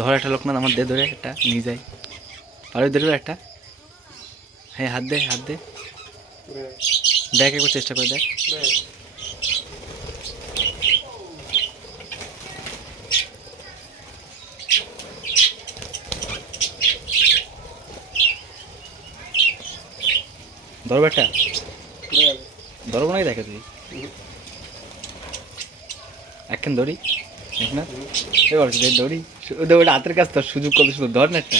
ধর একটা লোকনাথ আমার দে, ধরে একটা নিয়ে যাই। পারবি ধরবে একটা? হ্যাঁ, হাত দে, হাত দে, দেখ একবার চেষ্টা করে দেখ। ধরবে একটা? ধরবো নাকি দেখে তুই একখান ধরি, দেখ না এবার দড়ি ওটা হাতের কাছে, তোর সুযোগ কত সুন্দর, ধর না একটা।